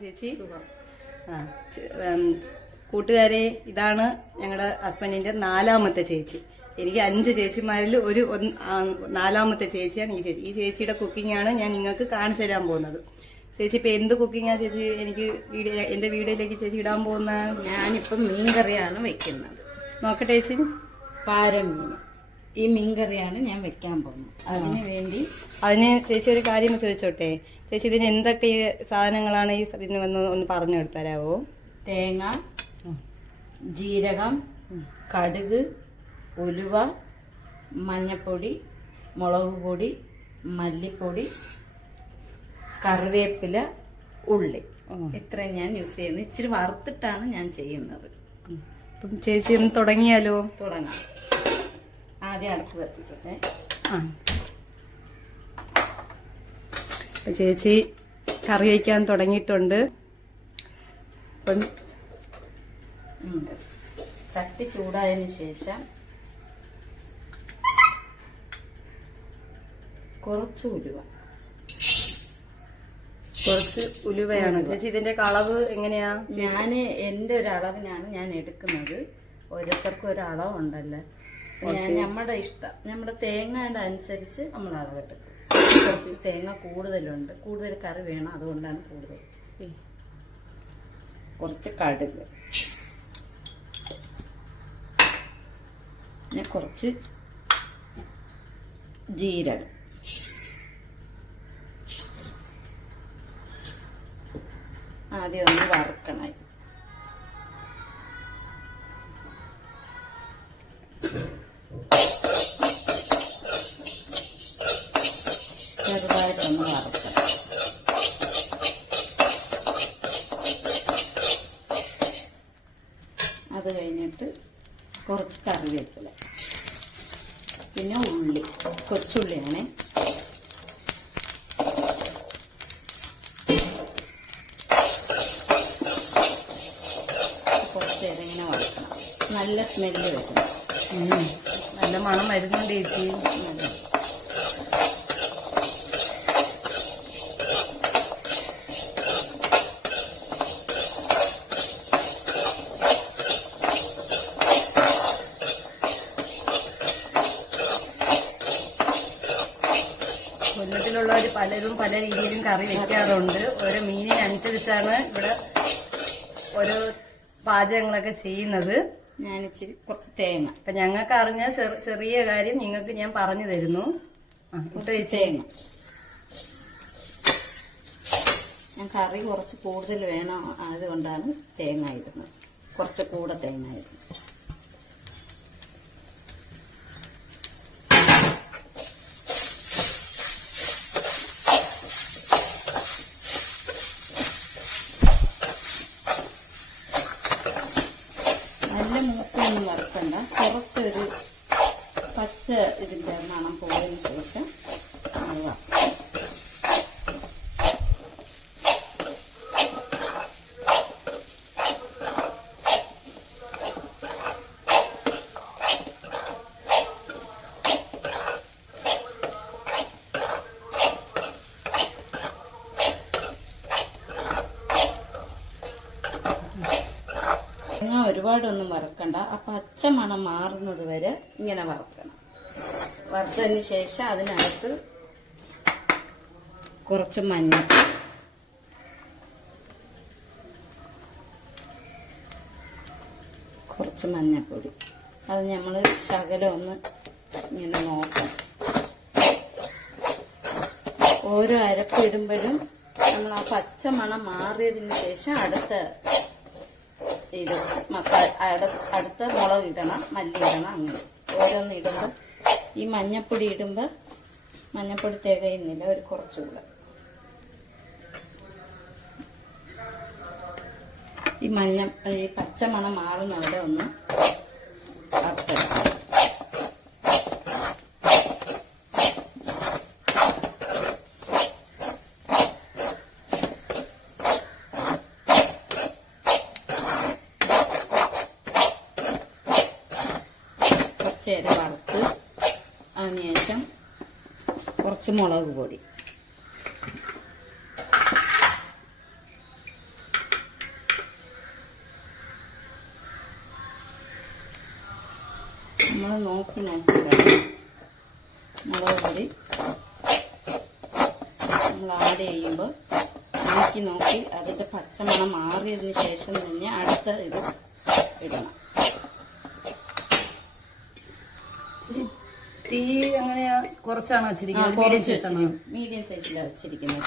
ചേച്ചി കൂട്ടുകാരെ, ഇതാണ് ഞങ്ങളുടെ ഹസ്ബൻഡിന്റെ നാലാമത്തെ ചേച്ചി. എനിക്ക് 5 ചേച്ചിമാരിൽ നാലാമത്തെ ചേച്ചിയാണ് ഈ ചേച്ചി. ഈ ചേച്ചിയുടെ കുക്കിംഗ് ആണ് ഞാൻ നിങ്ങൾക്ക് കാണിച്ചു തരാൻ പോകുന്നത്. ചേച്ചി ഇപ്പൊ എന്ത് കുക്കിംഗാ ചേച്ചി എനിക്ക് എന്റെ വീഡിയോയിലേക്ക് ചേച്ചി ഇടാൻ പോകുന്ന? ഞാനിപ്പം മീൻകറിയാണ് വെക്കുന്നത്. നോക്കട്ടെ ചേച്ചി. പാരമീൻ, ഈ മീൻകറിയാണ് ഞാൻ വെക്കാൻ പോകുന്നത്. അതിന് ചേച്ചി ഒരു കാര്യം ചോദിച്ചോട്ടെ ചേച്ചി, ഇതിന് എന്തൊക്കെ സാധനങ്ങളാണ് ഈ ഒന്ന് പറഞ്ഞു കൊടുത്തരാവോ? തേങ്ങ, ജീരകം, കടുക്, ഉലുവ, മഞ്ഞപ്പൊടി, മുളക് പൊടി, മല്ലിപ്പൊടി, കറിവേപ്പില, ഉള്ളി, ഇത്രയും ഞാൻ യൂസ് ചെയ്യുന്നത്. ഇച്ചിരി വറുത്തിട്ടാണ് ഞാൻ ചെയ്യുന്നത്. അപ്പം ചേച്ചി ഒന്ന് തുടങ്ങിയാലോ? തുടങ്ങാം. ആദ്യം അടുപ്പ് കത്തിക്കട്ടെ. ചേച്ചി കറി വയ്ക്കാൻ തുടങ്ങിയിട്ടുണ്ട്. അപ്പം ചട്ടി ചൂടായതിനു ശേഷം കുറച്ച് ഉലുവയാണ് ചേച്ചി. ഇതിന്റെ അളവ് എങ്ങനെയാ? ഞാൻ എന്റെ ഒരു അളവിനാണ് ഞാൻ എടുക്കുന്നത്. ഓരോരുത്തർക്കും ഒരു അളവുണ്ടല്ലോ. നമ്മുടെ ഇഷ്ടം, നമ്മുടെ തേങ്ങയുടെ അനുസരിച്ച് നമ്മൾ അളവെടുക്കും. കുറച്ച് തേങ്ങ കൂടുതലുണ്ട്, കൂടുതൽ കറി വേണം, അതുകൊണ്ടാണ് കൂടുതൽ. കുറച്ച് കടുക്, പിന്നെ കുറച്ച് ജീരകം, ആദ്യം ഒന്ന് വറുക്കണം. ചെറുതായിട്ടൊന്ന് വറുക്കണം. അത് കഴിഞ്ഞിട്ട് കുറച്ച് കറിവേപ്പില, പിന്നെ ഉള്ളി, കൊച്ചുള്ളിയാണേ. കുറച്ച് നേരം ഇങ്ങനെ വറുക്കണം. നല്ല സ്മെല്ല് വെക്കണം. നല്ല മണം വരുന്നുണ്ട് ചേച്ചി. കൊല്ലത്തിലുള്ളവർ പലരും പല രീതിയിലും കറി വെക്കാറുണ്ട്. ഓരോ മീനിനനുസരിച്ചാണ് ഇവിടെ ഓരോ പാചകങ്ങളൊക്കെ ചെയ്യുന്നത്. ഞാനിച്ചിരി കുറച്ച് തേങ്ങ, അപ്പൊ ഞങ്ങൾക്ക് അറിഞ്ഞ ചെറിയ കാര്യം നിങ്ങൾക്ക് ഞാൻ പറഞ്ഞു തരുന്നു. തേങ്ങ ഞാൻ കറി കുറച്ച് കൂടുതൽ വേണം, അതുകൊണ്ടാണ് തേങ്ങ ഇടുന്നത്. കുറച്ച് കൂടെ തേങ്ങ ഇടുന്നത്. നല്ല മൂക്കൊന്നും വറുക്കണ്ട. കുറച്ചൊരു പച്ച ഇതിൻ്റെ മണം പോയതിന് ശേഷം അത് വറുക്കും. തേങ്ങ ഒരുപാടൊന്നും വറുക്കണ്ട. ആ പച്ച മണം മാറുന്നത് വരെ ഇങ്ങനെ വറുക്കണം. വറുത്തതിന് ശേഷം അതിനകത്ത് കുറച്ച് മഞ്ഞപ്പൊടി, അത് നമ്മൾ ശകലം ഒന്ന് ഇങ്ങനെ നോക്കണം. ഓരോ അരപ്പിടുമ്പോഴും നമ്മൾ ആ പച്ച മണം മാറിയതിന് ശേഷം അടുത്ത അടുത്ത മുളക് ഇടണം, മല്ലി ഇടണം. അങ്ങനെ ഓരോന്ന് ഇടുമ്പോൾ ഈ മഞ്ഞപ്പൊടി ഇടുമ്പോൾ മഞ്ഞപ്പൊടി തികയുന്നില്ല, ഒരു കുറച്ചുകൂടെ. ഈ പച്ച മണം മാറുന്നവിടെ ഒന്ന് വറുത്തെടുക്കണം. കുറച്ചേരം വറുത്ത് അതിനുശേഷം കുറച്ച് മുളക് പൊടി, നമ്മൾ നോക്കി നോക്കിയിടാം. മുളക് പൊടി നമ്മൾ ആഡ് ചെയ്യുമ്പോൾ നോക്കി അതിൻ്റെ പച്ചമണം മാറിയതിന് ശേഷം തന്നെ അടുത്ത ഇത് ഇടണം. തീ അങ്ങനെയാ കുറച്ചാണ് വെച്ചിരിക്കുന്നത്? മീഡിയം സൈസിലാണ് വെച്ചിരിക്കുന്നത്.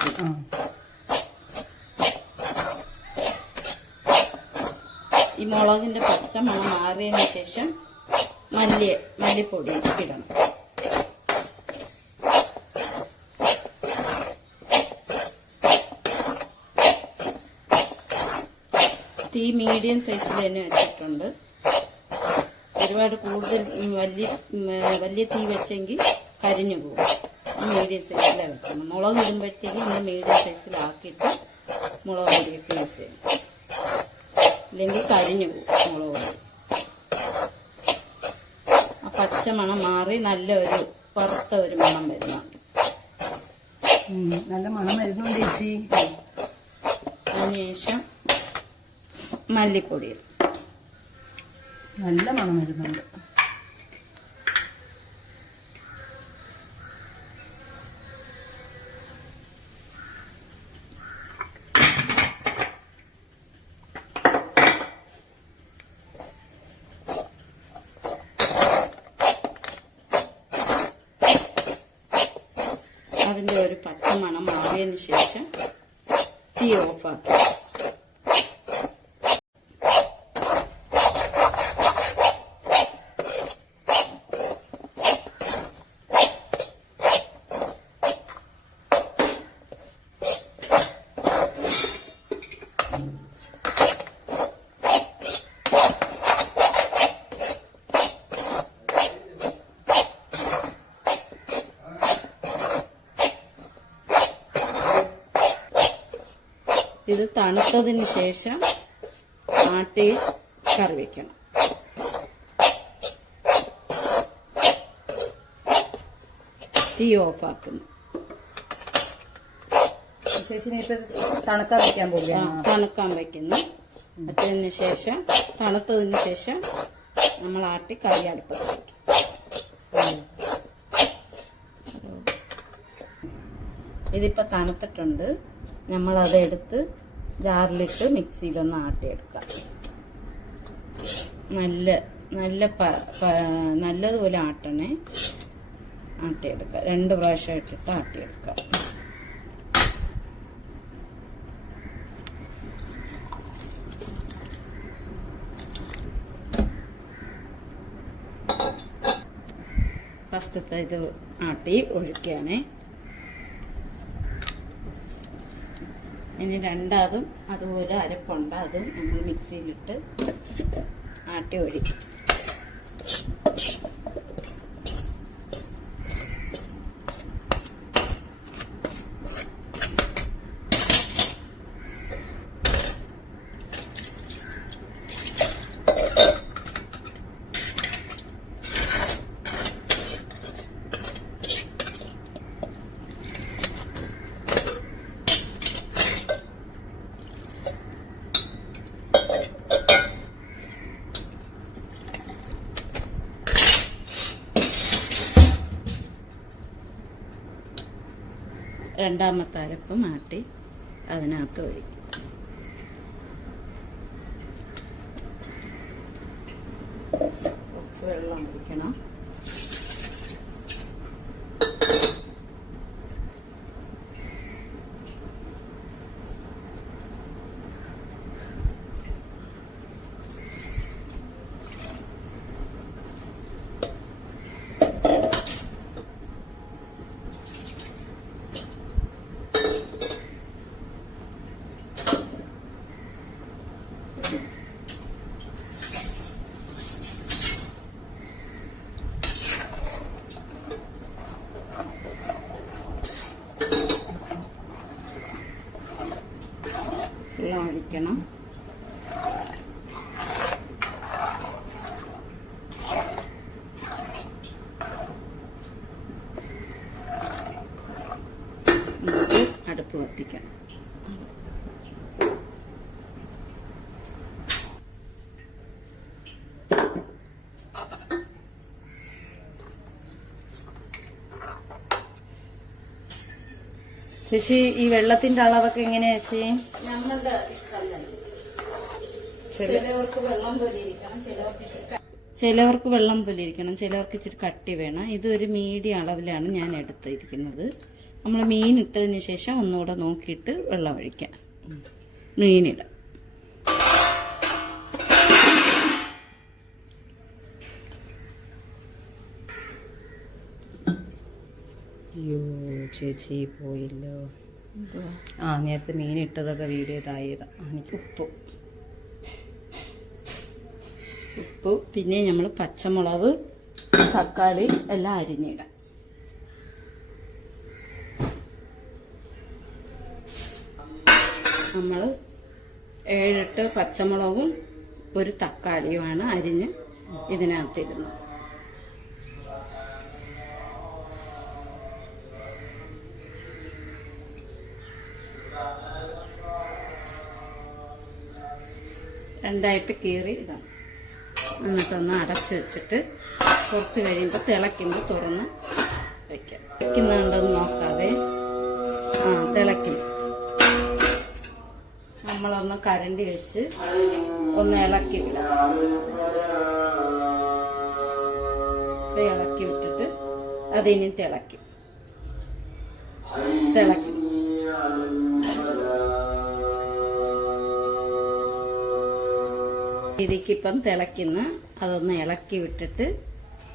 ഈ മുളകിന്റെ പച്ചമണം മാറിയതിന് ശേഷം മല്ലിപ്പൊടി ഇടണം. തീ മീഡിയം സൈസിൽ തന്നെ വെച്ചിട്ടുണ്ട്. ഒരുപാട് കൂടുതൽ വലിയ തീ വെച്ചെങ്കിൽ കരിഞ്ഞു പോകും. മീഡിയം സൈസിലാണ് വെക്കണം. മുളക് ഇടുമ്പോഴത്തേക്ക് നമ്മൾ മീഡിയം സൈസിലാക്കിയിട്ട് മുളക് പൊടിയൊക്കെ യൂസ് ചെയ്യണം. ഇല്ലെങ്കിൽ കരിഞ്ഞു പോകും മുളക് പൊടി. ആ പച്ചമണം മാറി നല്ലൊരു പുറത്ത ഒരു മണം വരുന്നുണ്ട്. നല്ല മണം വരുന്നുണ്ട് ചേച്ചി. അതിനുശേഷം മല്ലിപ്പൊടി നല്ല മണം വരുന്നുണ്ട്. അതിൻ്റെ ഒരു പച്ചമണം മാറിയതിന് ശേഷം തീ ഓഫാക്കി. ഇത് തണുത്തതിന് ശേഷം ആട്ടി കറി വെക്കണം. തീ ഓഫാക്കുന്നു. തണുക്കാൻ വെക്കാൻ പോകുകയാണ്. തണുക്കാൻ വെക്കുന്നു. അതിന് ശേഷം തണുത്തതിന് ശേഷം നമ്മൾ ആട്ടി കറി അടുപ്പത്ത് വയ്ക്കും. ഇതിപ്പോൾ തണുത്തിട്ടുണ്ട്. നമ്മളതെടുത്ത് ജാറിലിട്ട് മിക്സിയിലൊന്ന് ആട്ടിയെടുക്കാം. നല്ലതുപോലെ ആട്ടണേ. ആട്ടിയെടുക്കാം. 2 പ്രാവശ്യം ഇട്ടിട്ട് ആട്ടിയെടുക്കാം. ഫസ്റ്റത്തെ ഇത് ആട്ടി ഒഴിക്കുകയാണേ. ഇനി രണ്ടാമതും അതുപോലെ അരപ്പുണ്ട്. അതും നമ്മൾ മിക്സിയിലിട്ട് ആട്ടി ഒഴിക്കും. രണ്ടാമത്തെ അരപ്പ് മാറ്റി അതിനകത്ത് ഒഴിക്കും. കുറച്ച് വെള്ളം ഒഴിക്കണം. വെള്ളം ഒഴിക്കണം. എന്നിട്ട് അടുപ്പ് കത്തിക്കണം. ചേച്ചി ഈ വെള്ളത്തിന്റെ അളവൊക്കെ എങ്ങനെയാ ചേച്ചി? നമ്മളുടെ ഇഷ്ടം തന്നെ. ചിലവർക്ക് വെള്ളം പോലെ ഇരിക്കണം, ചിലവർക്ക് വെള്ളം പോലെ ഇരിക്കണം, ചിലവർക്ക് ഇച്ചിരി കട്ടി വേണം. ഇതൊരു മീഡിയം അളവിലാണ് ഞാൻ എടുത്തിരിക്കുന്നത്. നമ്മൾ മീൻ ഇട്ടതിന് ശേഷം ഒന്നുകൂടെ നോക്കിയിട്ട് വെള്ളം ഒഴിക്കാം. മീനിടാം. അയ്യോ ചേച്ചി പോയില്ലോ. നേരത്തെ മീൻ ഇട്ടതൊക്കെ വീഡിയോ ഇതായതാ. ഉപ്പ് പിന്നെ നമ്മൾ പച്ചമുളക്, തക്കാളി എല്ലാം അരിഞ്ഞിടാം. നമ്മൾ 7-8 പച്ചമുളകും ഒരു തക്കാളിയുമാണ് അരിഞ്ഞ് ഇതിനകത്തിടുന്നത്. രണ്ടായിട്ട് കീറി ഇടാം. എന്നിട്ടൊന്ന് അടച്ച് വെച്ചിട്ട് കുറച്ച് കഴിയുമ്പോൾ തിളയ്ക്കുമ്പോൾ തുറന്ന് വയ്ക്കാം. തിളയ്ക്കുന്നുണ്ടെന്ന് നോക്കാവേ. തിളയ്ക്കും. നമ്മളൊന്ന് കരണ്ടി വെച്ച് ഒന്ന് ഇളക്കി വിടാം. ഇളക്കി വിട്ടിട്ട് അതിനി തിളയ്ക്കും. ഇതിക്കിപ്പം തിളയ്ക്കുന്ന അതൊന്ന് ഇളക്കി വിട്ടിട്ട്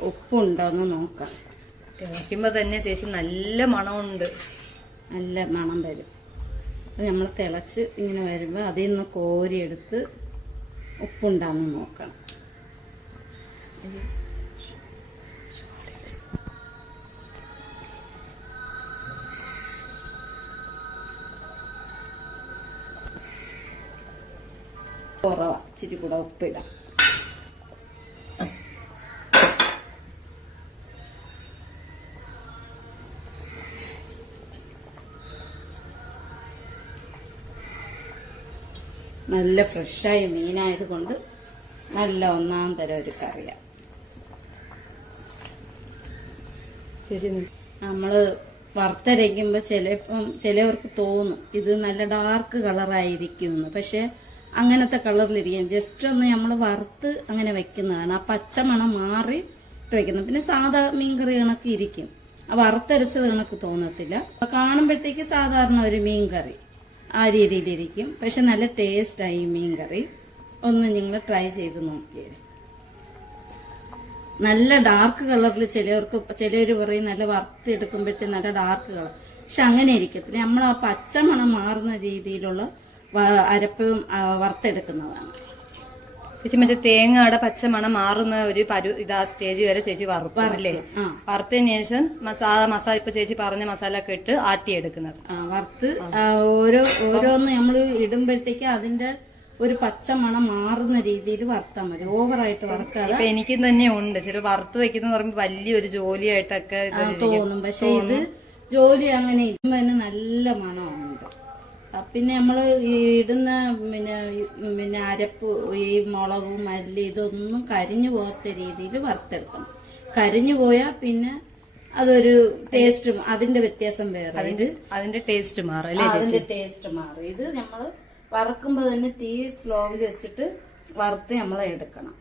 ഉപ്പുണ്ടോന്ന് നോക്കാം. തിളയ്ക്കുമ്പോ തന്നെ ചേച്ചി നല്ല മണമുണ്ട്. നല്ല മണം വരും. നമ്മൾ തിളച്ച് ഇങ്ങനെ വരുമ്പോൾ അതിൽ നിന്ന് കോരിയെടുത്ത് ഉപ്പുണ്ടാന്ന് നോക്കണം. കുറവാ, ഇച്ചിരി കൂടെ ഉപ്പിടാം. നല്ല ഫ്രഷായ മീനായത് കൊണ്ട് നല്ല ഒന്നാം തരം ഒരു കറിയാണ്. നമ്മള് വറുത്തരയ്ക്കുമ്പോ ചിലവർക്ക് തോന്നും ഇത് നല്ല ഡാർക്ക് കളറായിരിക്കും എന്ന്. പക്ഷെ അങ്ങനത്തെ കളറിലിരിക്കും. ജസ്റ്റ് ഒന്ന് നമ്മൾ വറുത്ത് അങ്ങനെ വെക്കുന്നതാണ്. ആ പച്ചമണം മാറിയിട്ട് വെക്കുന്നത്. പിന്നെ സാധാ മീൻകറി കണക്ക് ഇരിക്കും. ആ വറുത്തരച്ചത് കണക്ക് തോന്നത്തില്ല. കാണുമ്പോഴത്തേക്ക് സാധാരണ ഒരു മീൻകറി ആ രീതിയിലിരിക്കും. പക്ഷെ നല്ല ടേസ്റ്റായി മീൻകറി. ഒന്ന് നിങ്ങൾ ട്രൈ ചെയ്ത് നോക്കിയേ. നല്ല ഡാർക്ക് കളറിൽ ചിലവർ പറയും നല്ല വറുത്തെടുക്കുമ്പോഴത്തേക്ക് നല്ല ഡാർക്ക് കളർ. പക്ഷെ അങ്ങനെ ഇരിക്കത്തില്ല. നമ്മൾ ആ പച്ചമണം മാറുന്ന രീതിയിലുള്ള അരപ്പും വറുത്തെടുക്കുന്നതാണ്. ചേച്ചി മറ്റേ തേങ്ങയുടെ പച്ചമണം മാറുന്ന ഒരു ഇതാ സ്റ്റേജ് വരെ ചേച്ചി വറുക്കും അല്ലേ? വറുത്തതിന് ശേഷം മസാല ഇപ്പൊ ചേച്ചി പറഞ്ഞ മസാല ഒക്കെ ഇട്ട് ആട്ടിയെടുക്കുന്നത്. വറുത്ത് ഓരോന്ന് നമ്മൾ ഇടുമ്പോഴത്തേക്ക് അതിന്റെ ഒരു പച്ചമണം മാറുന്ന രീതിയിൽ വറുത്താൽ മതി. ഓവറായിട്ട് വറുക്കാതെ. ഇപ്പൊ എനിക്കും തന്നെ ഉണ്ട് ചില വറുത്ത് വെക്കുന്ന പറയുമ്പോ വലിയൊരു ജോലിയായിട്ടൊക്കെ തോന്നും. പക്ഷെ ഇത് ജോലി അങ്ങനെ ഇടുമ്പോ തന്നെ നല്ല മണമുണ്ട്. പിന്നെ നമ്മൾ ഇടുന്ന പിന്നെ അരപ്പ് ഈ മുളകും മല്ലി ഇതൊന്നും കരിഞ്ഞു പോകാത്ത രീതിയിൽ വറുത്തെടുക്കണം. കരിഞ്ഞു പോയാൽ പിന്നെ അതൊരു ടേസ്റ്റും അതിന്റെ വ്യത്യാസം വേറെ. അതിന്റെ ടേസ്റ്റ് മാറും. അതിന്റെ ടേസ്റ്റ് മാറും. ഇത് നമ്മൾ വറുക്കുമ്പോ തന്നെ തീ സ്ലോവിൽ വെച്ചിട്ട് വറുത്ത് നമ്മൾ എടുക്കണം.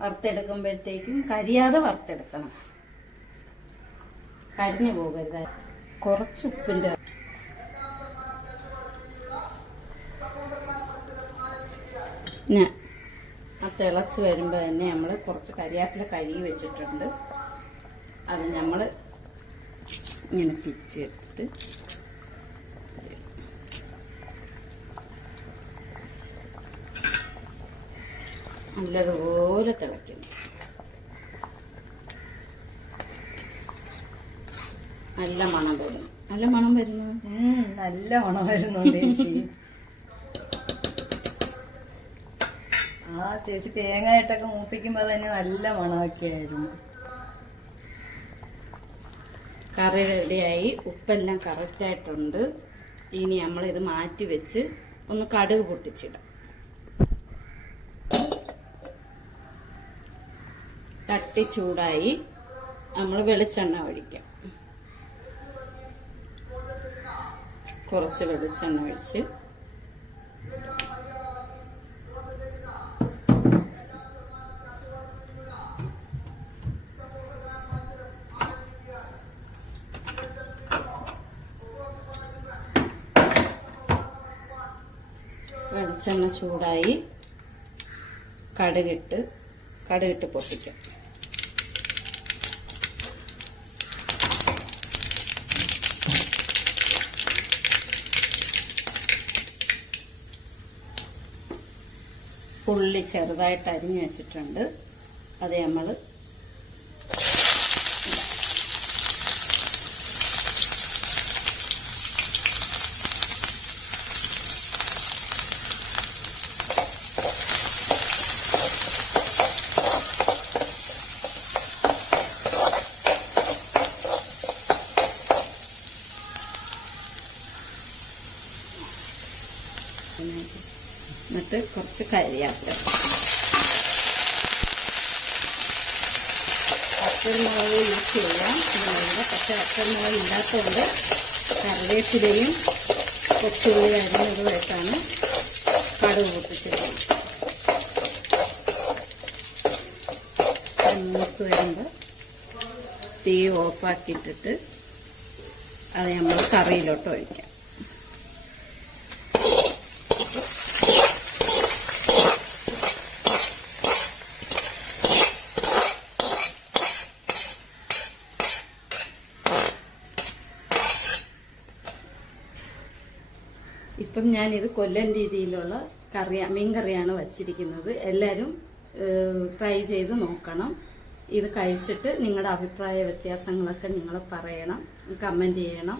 വറുത്തെടുക്കുമ്പോഴത്തേക്കും കരിയാതെ വറുത്തെടുക്കണം. കരിഞ്ഞു പോകരുത്. കുറച്ച് ഉപ്പിന്റെ പിന്നെ ആ തിളച്ച് വരുമ്പോൾ തന്നെ നമ്മൾ കുറച്ച് കരിയാപ്പില കഴുകി വെച്ചിട്ടുണ്ട്. അത് നമ്മൾ ഇങ്ങനെ പിച്ചെടുത്ത് നല്ലതുപോലെ തിളയ്ക്കണം. നല്ല മണം വരും. നല്ല മണം വരുന്നത് നല്ല മണം വരുന്നുണ്ട് ചേച്ചി. ചേച്ചി തേങ്ങായിട്ടൊക്കെ മൂപ്പിക്കുമ്പോ തന്നെ നല്ല മണമൊക്കെ ആയിരുന്നു. കറി റെഡിയായി. ഉപ്പെല്ലാം കറക്റ്റായിട്ടുണ്ട്. ഇനി നമ്മളിത് മാറ്റി വെച്ച് ഒന്ന് കടുക് പൊട്ടിച്ചിടാം. തട്ടി ചൂടായി നമ്മൾ വെളിച്ചെണ്ണ ഒഴിക്കാം. കുറച്ച് വെളിച്ചെണ്ണ ഒഴിച്ച് വെളിച്ചെണ്ണ ചൂടായി കടുകിട്ട് പൊട്ടിക്കും. ഉള്ളി ചെറുതായിട്ട് അരിഞ്ഞു വെച്ചിട്ടുണ്ട്. അത് നമ്മൾ എന്നിട്ട് കുറച്ച് കരിയാപ്പില, പച്ചമുളക് യൂസ് ചെയ്യാം. പക്ഷെ പച്ചമുളക് ഇല്ലാത്തതുകൊണ്ട് കറിവേപ്പിലയും കൊച്ചുള്ളി അരിഞ്ഞതുമായിട്ടാണ് കടുക് പൊട്ടിച്ചത്. മൂത്ത് വരുമ്പോൾ തീ ഓഫാക്കിയിട്ടിട്ട് അത് നമ്മൾ കറിയിലോട്ട് ഒഴിക്കാം. ഇപ്പം ഞാനിത് കൊല്ലൻ രീതിയിലുള്ള മീൻ കറിയാണ് വച്ചിരിക്കുന്നത്. എല്ലാവരും ട്രൈ ചെയ്ത് നോക്കണം. ഇത് കഴിച്ചിട്ട് നിങ്ങളുടെ അഭിപ്രായ വ്യത്യാസങ്ങളൊക്കെ നിങ്ങൾ പറയണം, കമൻറ്റ് ചെയ്യണം.